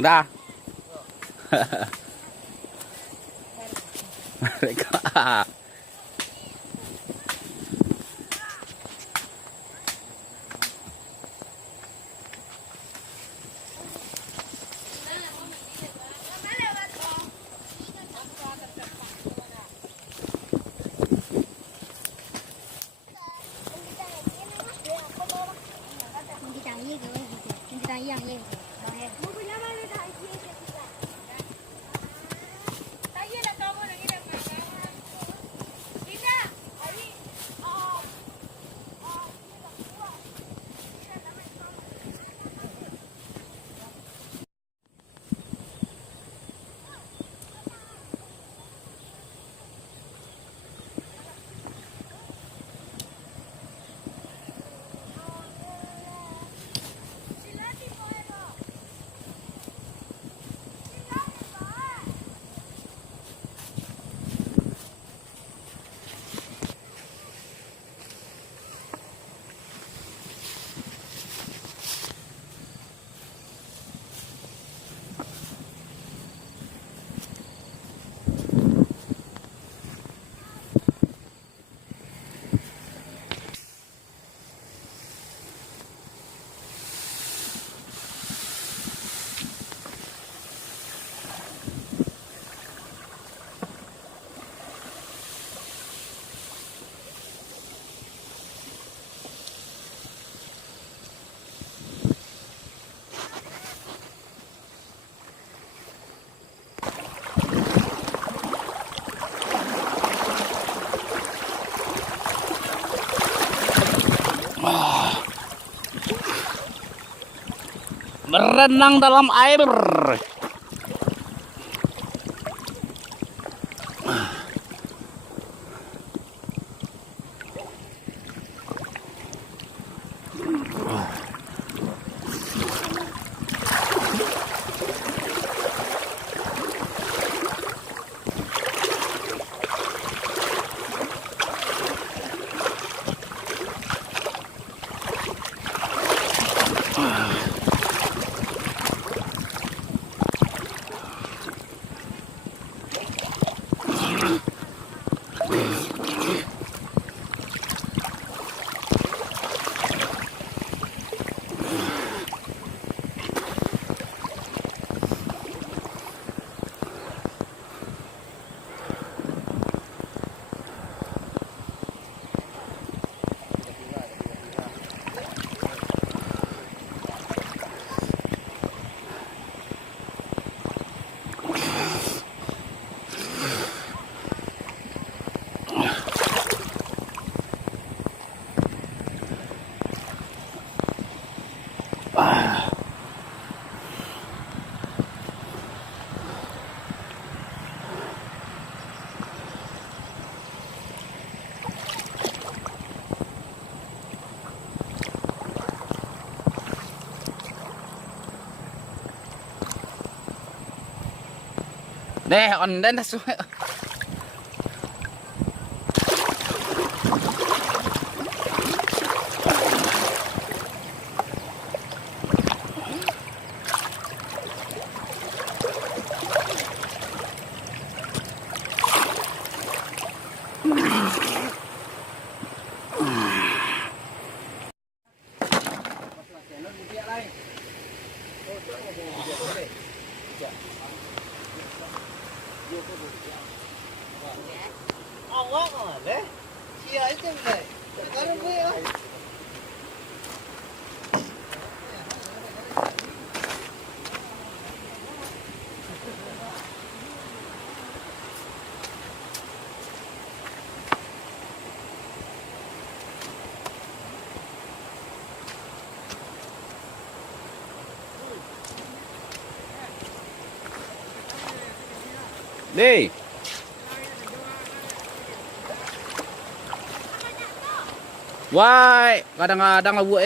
Dah. Mereka. Berenang dalam air. Deh, on dan dah suai. Awak mana? Sia itu ni. Sekarang ni ah. Đi. Wai, kadang-kadang lah buat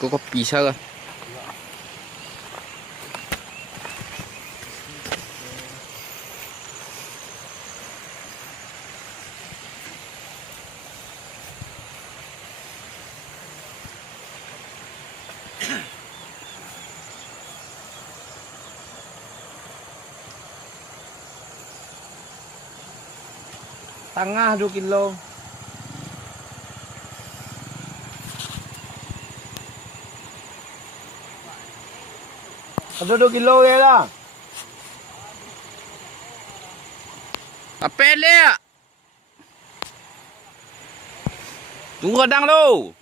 Có kopi sơ. Tengah 2 kilo. Ada 2 kilo ya lah. Apa dia? Tunggu kadang lu.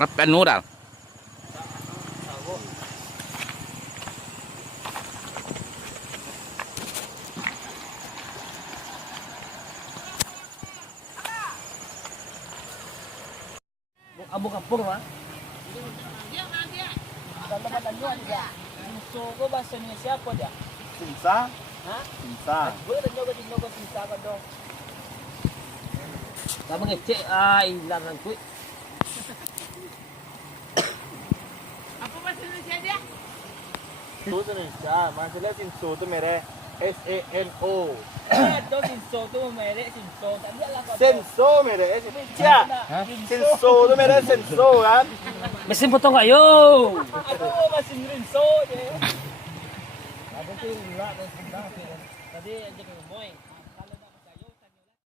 Apa anu dah? Abu kapur mah. Kalau badannya dia. Musuh ko bahasa Indonesia apa dia? Sinsa? Hah? Sinsa. Gue udah nyoba sisa kan dong. Kamu ngecek hilang kan kuy. Apa bahasa Indonesia dia? Sinso tu Indonesia. Masalah Sinso tu merek SANO. Itu sinso tu merek sinso. Tak ada lah kau. Senso merek Indonesia. Sinso tu merek Senso kan. Mesin potong kayu. Aduh, mesin rinso je. Ada tu ulat dan sendang tu. Tadi aja ke moy.